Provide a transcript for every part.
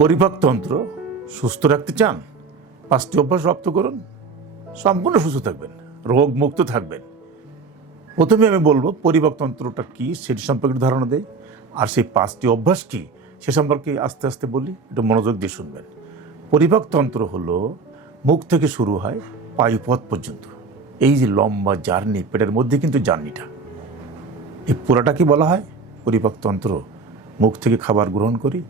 পরিপাকতন্ত্র সুস্থ রাখতে চান, 5টি অভ্যাস রপ্ত করুন, সম্পূর্ণ সুস্থ থাকবেন, রোগ মুক্ত থাকবেন। প্রথমে আমি বলবো পরিপাকতন্ত্রটা কি সেটি সম্পর্কে ধারণা দেয়, আর সেই 5টি অভ্যাস কি সে সম্পর্কে আস্তে আস্তে বলি, একটু মনোযোগ দিয়ে শুনবেন। পরিপাকতন্ত্র হলো মুখ থেকে শুরু হয় পায়ুপথ পর্যন্ত, এই যে লম্বা জার্নি, পেটের মধ্যে কিন্তু জার্নিটা, এই পুরাটাকে বলা হয় পরিপাকতন্ত্র। মুখ থেকে খাবার গ্রহণ করি,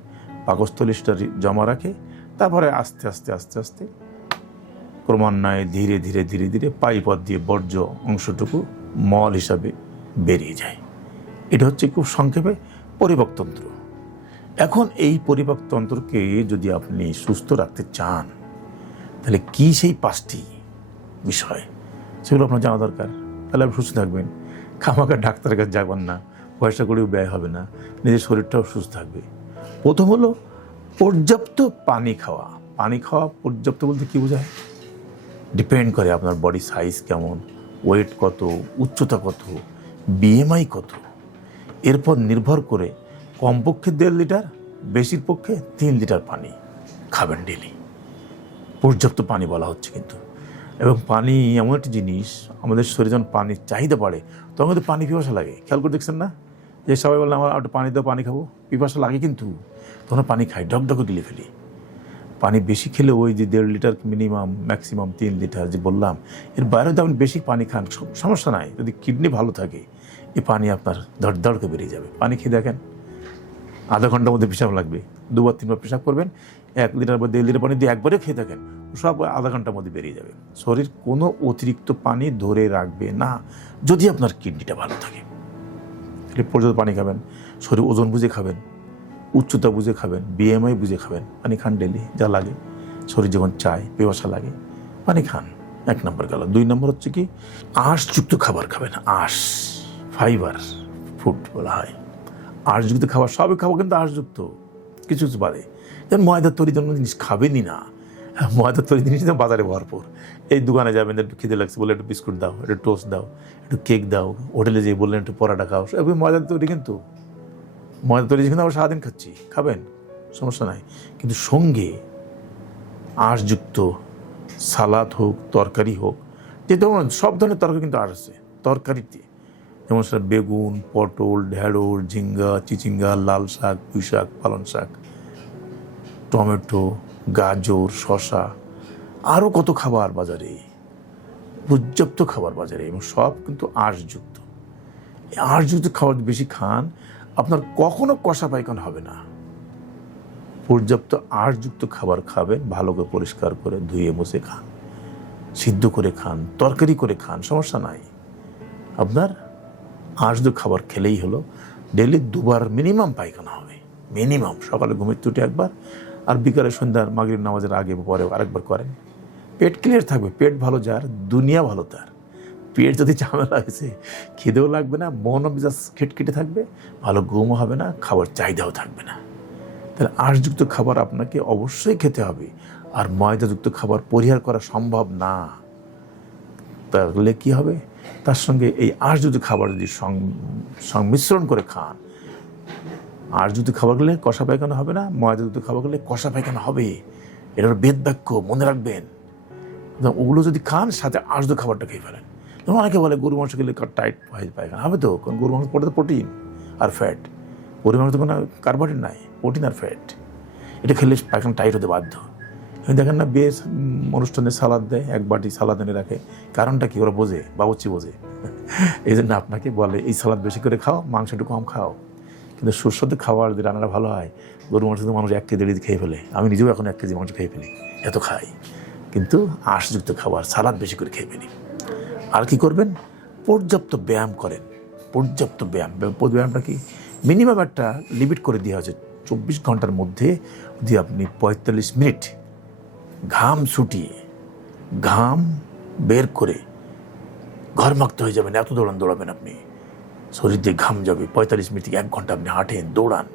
পাকস্থলী সেটা জমা রাখে, তারপরে আস্তে আস্তে আস্তে আস্তে ক্রমান্বয়ে ধীরে ধীরে ধীরে ধীরে পায়ুপথ দিয়ে বর্জ্য অংশটুকু মল হিসাবে বেরিয়ে যায়। এটা হচ্ছে খুব সংক্ষেপে পরিপাকতন্ত্র। এখন এই পরিপাকতন্ত্রকে যদি আপনি সুস্থ রাখতে চান, তাহলে কি সেই 5টি বিষয় সেগুলো আপনার জানা দরকার। তাহলে আপনি সুস্থ থাকবেন, খামাখা ডাক্তারের কাছে যাবেন না, পয়সা করেও ব্যয় হবে না, নিজের শরীরটাও সুস্থ থাকবে। প্রথম হলো পর্যাপ্ত পানি খাওয়া। পানি খাওয়া পর্যাপ্ত বলতে কী বোঝায়? ডিপেন্ড করে আপনার বডি সাইজ কেমন, ওয়েট কত, উচ্চতা কত, বিএমআই কত, এরপর নির্ভর করে কমপক্ষে 1.5 লিটার, বেশির পক্ষে 3 লিটার পানি খাবেন ডেলি। পর্যাপ্ত পানি বলা হচ্ছে কিন্তু। এবং পানি এমন একটি জিনিস, আমাদের শরীরে যখন পানির চাহিদা বাড়ে তখন কিন্তু পানি পিপাসা লাগে। খেয়াল করে দেখছেন না যে সবাই বললে আমার একটু পানি দাও, পানি খাবো, পিপাসা লাগে কিন্তু তখন পানি খাই, ডকডকে গিলে ফেলি। পানি বেশি খেলে ওই যে 1.5 লিটার মিনিমাম, ম্যাক্সিমাম 3 লিটার যে বললাম, এর বাইরেও তো আপনি বেশি পানি খান, সমস্যা নাই। যদি কিডনি ভালো থাকে এই পানি আপনার ধড়ধড়কে বেরিয়ে যাবে। পানি খেয়ে দেখেন, আধা ঘন্টার মধ্যে পেশাব লাগবে, 2বার 3বার পেশাব করবেন, 1 লিটার বা 1.5 লিটার পানি দিয়ে একবারে খেয়ে থাকেন, সব আধা ঘন্টার মধ্যে বেরিয়ে যাবে। শরীর কোনো অতিরিক্ত পানি ধরে রাখবে না যদি আপনার কিডনিটা ভালো থাকে। পর্যাপ্ত পানি খাবেন, শরীর ওজন বুঝে খাবেন, উচ্চতা বুঝে খাবেন, বিএমআই বুঝে খাবেন। পানি খান ডেলি, যা লাগে। শরীর যখন চায়, পিপাসা লাগে, পানি খান। 1 নম্বর গেল। 2 নম্বর হচ্ছে কি, আঁশযুক্ত খাবার খাবেন। আঁশ, ফাইবার ফুড বলা হয়। আঁশযুক্ত খাবার সবই খাবো, কিন্তু আঁশযুক্ত কিছু কিছু বাদে। যেমন ময়দার তৈরি কোনো জিনিস খাবেনই না। ময়দার তৈরি জিনিস বাজারে ভরপুর। এই দোকানে যাবেন, একটু খিদে লাগছে বলে একটু বিস্কুট দাও, একটু টোস্ট দাও, একটু কেক দাও। হোটেলে যেয়ে বললেন একটু পরাটা খাও, সবই ময়দার তৈরি। কিন্তু ময়দা তৈরি কিন্তু আমরা সারাদিন খাচ্ছি, খাবেন, সমস্যা নাই। কিন্তু সঙ্গে আঁশযুক্ত সালাদ হোক, তরকারি হোক, যে ধরুন সব ধরনের তরকারি কিন্তু আঁশ আছে তরকারিতে। যেমন সেটা বেগুন, পটল, ঢেঁড়স, ঝিঙ্গা, চিচিঙ্গা, লাল শাক, পুঁই শাক, পালং শাক, টমেটো, গাজর, শশা, আরও কত খাবার বাজারে, পর্যাপ্ত খাবার বাজারে, এবং সব কিন্তু আঁশযুক্ত। আঁশযুক্ত খাবার বেশি খান, আপনার কখনো কষা পায়খানা হবে না। পর্যাপ্ত আঁশযুক্ত খাবার খাবেন, ভালো করে পরিষ্কার করে ধুয়ে মুছে খান, সিদ্ধ করে খান, তরকারি করে খান, সমস্যা নাই। আপনার আঁশযুক্ত খাবার খেলেই হলো। ডেলি 2বার মিনিমাম পায়খানা হবে, মিনিমাম। সকালে ঘুমের তুটে 1বার, আর বিকালে সন্ধ্যার মাগরিব নামাজের আগে পরে আরেকবার করেন। পেট ক্লিয়ার থাকবে। পেট ভালো যার, দুনিয়া ভালো তার। পেট যদি ঝামেলা হয়েছে, খিদেও লাগবে না, মনও মেজাজ খিটখিটে থাকবে, ভালো ঘুমও হবে না, খাবার চাহিদাও থাকবে না। তাহলে আঁশযুক্ত খাবার আপনাকে অবশ্যই খেতে হবে। আর ময়দাযুক্ত খাবার পরিহার করা সম্ভব না। তাহলে কী হবে? তার সঙ্গে এই আঁশযুক্ত খাবার যদি সংমিশ্রণ করে খান, আঁশযুক্ত খাবার খেলে কষা পায়খানা হবে না, ময়দাযুক্ত খাবার খেলে কষা পায়খানা হবে। এটার বেদ বাক্য, মনে রাখবেন। ওগুলো যদি খান, সাথে আঁশযুক্ত খাবারটা খেয়ে ফেলেন। যেমন অনেকে বলে গরু মাংস খেলে টাইট পায়খানা হবে, তো কারণ গরু মাংস পড়ে তো প্রোটিন আর ফ্যাট। গরু মাংস তো কোনো কার্বোহাইড্রেট নাই, প্রোটিন আর ফ্যাট। এটা খেলে পায়খানা টাইট হতে বাধ্য। দেখেন না, বেশ অনুষ্ঠানে সালাদ দেয়, 1 বাটি সালাদ এনে রাখে। কারণটা কি? ওরা বোঝে, বাবুর্চি বোঝে। এই জন্য আপনাকে বলে এই সালাদ বেশি করে খাও, মাংস একটু কম খাও। কিন্তু সুস্বাদু খাবার যদি রান্নাটা ভালো হয়, গরু মাংস তো মানুষ 1 কেজি 1.5 খেয়ে ফেলে। আমি নিজেও এখন 1 কেজি মাংস খেয়ে ফেলি, এত খাই। কিন্তু আঁশযুক্ত খাবার, সালাদ বেশি করে খেয়ে ফেলি। আর কি করবেন? পর্যাপ্ত ব্যায়াম করেন। পর্যাপ্ত ব্যায়াম। ব্যায়ামটা কি? মিনিমাম একটা লিমিট করে দেওয়া হয়েছে। 24 ঘন্টার মধ্যে যদি আপনি 45 মিনিট ঘাম ছুটিয়ে, ঘাম বের করে ঘরমাক্ত হয়ে যাবেন, এত দৌড়াবেন আপনি। শরীর দিয়ে ঘাম যাবে। 45 মিনিট থেকে 1 ঘন্টা আপনি হাঁটেন, দৌড়ান।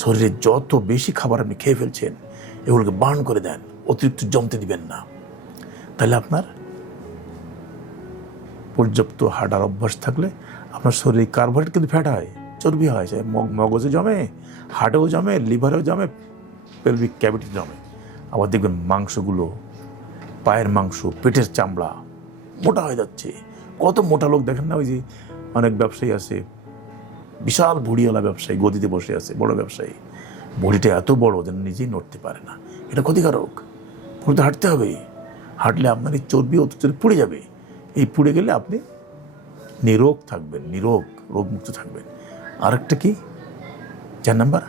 শরীরে যত বেশি খাবার আপনি খেয়ে ফেলছেন, এগুলোকে বার্ন করে দেন, অতিরিক্ত জমতে দিবেন না। তাহলে আপনার পর্যাপ্ত হাঁটার অভ্যাস থাকলে আপনার শরীরে কার্বোহাইড্রেট কিন্তু ফ্যাট হয়, চর্বি হয়, মগজে জমে, হার্টেও জমে, লিভারেও জমে, পেলভিক ক্যাভিটি জমে। আবার দেখবেন মাংসগুলো, পায়ের মাংস, পেটের চামড়া মোটা হয়ে যাচ্ছে। কত মোটা লোক দেখেন না, ওই যে অনেক ব্যবসায়ী আছে, বিশাল ভুড়িওয়ালা ব্যবসায়ী, গদিতে বসে আছে, বড় ব্যবসায়ী, বডিটা এত বড় যেন নিজেই নড়তে পারে না। এটা ক্ষতিকারক। পুরোতে হাঁটতে হবে, হাঁটলে আপনার এই চর্বি অত্যাচারে পুড়ে যাবে। এই পুড়ে গেলে আপনি নিরোগ থাকবেন, রোগমুক্ত থাকবেন। আরেকটা কি, 4 নাম্বার,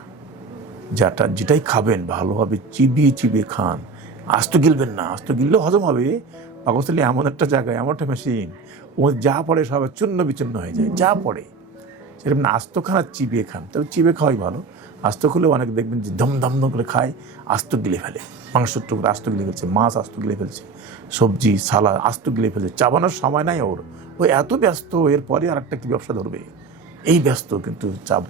যেটাই খাবেন ভালোভাবে চিবিয়ে চিবিয়ে খান। আস্ত গিলবেন না, আস্ত গিললেও হজম হবে। পাকস্থলী এমন একটা জায়গায়, এমন একটা মেশিন, ও যা পড়ে সব চূর্ণ বিচূর্ণ হয়ে যায়, যা পড়ে। সেরকম না, আস্ত খান আর চিবিয়ে খান। তবে চিবিয়ে খাওয়াই ভালো। আস্ত খুলেও অনেক দেখবেন যে দম করে খায়, আস্ত গিলে ফেলে। মাংসের টুকরো আস্ত গিলে ফেলছে, মাছ আস্ত গিলে ফেলছে, সবজি সালাদ আস্ত গিলে ফেলছে। চাবানোর সময় নাই ওর, ও এত ব্যস্ত। এরপরে আর একটা কি ব্যবসা ধরবে, এই ব্যস্ত। কিন্তু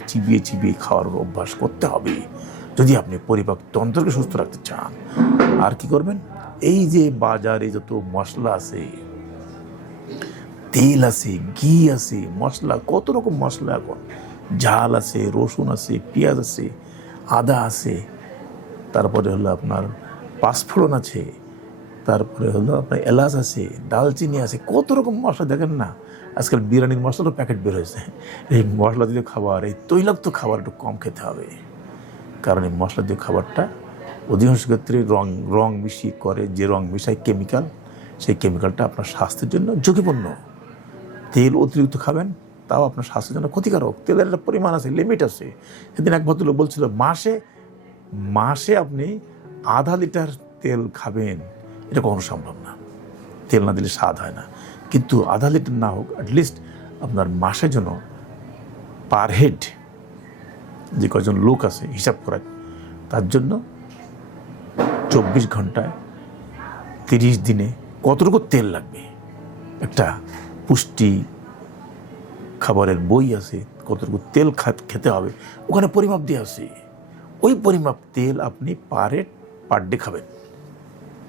চিবিয়ে চিবিয়ে খাওয়ার অভ্যাস করতে হবে যদি আপনি পরিপাক তন্ত্রকে সুস্থ রাখতে চান। আর কি করবেন, এই যে বাজারে যত মশলা আছে, তেল আছে, ঘি আছে, মশলা, কত রকম মশলা এখন, ঝাল আছে, রসুন আছে, পেঁয়াজ আছে, আদা আছে, তারপরে হলো আপনার পাঁচফোড়ন আছে, তারপরে হলো আপনার এলাচ আছে, দালচিনি আছে, কত রকম মশলা দেখেন না। আজকাল বিরিয়ানির মশলারও প্যাকেট বের হয়েছে। এই মশলা দিয়ে খাবার, এই তৈলাক্ত খাবার একটু কম খেতে হবে। কারণ এই মশলা দিয়ে খাবারটা অধিকাংশ ক্ষেত্রে রং মিশিয়ে করে, যে রং মিশায় কেমিক্যাল, সেই কেমিক্যালটা আপনার স্বাস্থ্যের জন্য ঝুঁকিপূর্ণ। তেল অতিরিক্ত খাবেন, তাও আপনার স্বাস্থ্যের জন্য ক্ষতিকারক। তেলের একটা পরিমাণ আছে, লিমিট আছে। সেদিন এক ভদ্রলোক বলছিল মাসে আপনি আধা লিটার তেল খাবেন, এটা কখনো সম্ভব না। তেল না দিলে স্বাদ হয় না। কিন্তু আধা লিটার না হোক, অ্যাটলিস্ট আপনার মাসের জন্য পার হেড যে কজন লোক আছে হিসাব করেন, তার জন্য 24 ঘন্টায় 30 দিনে কতটুকু তেল লাগবে। একটা পুষ্টি খাবারের বই আছে, কতটুকু তেল খেতে হবে, ওখানে পরিমাপ দিয়ে আছে। ওই পরিমাপ তেল আপনি পার ডে খাবেন,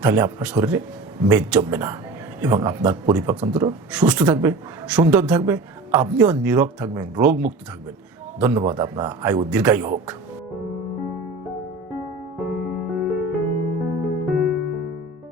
তাহলে আপনার শরীরে মেদ জমবে না এবং আপনার পরিপাকতন্ত্র সুস্থ থাকবে, সুন্দর থাকবে, আপনিও নীরব থাকবেন, রোগমুক্ত থাকবেন। ধন্যবাদ, আপনার আয়ু দীর্ঘায়ু হোক।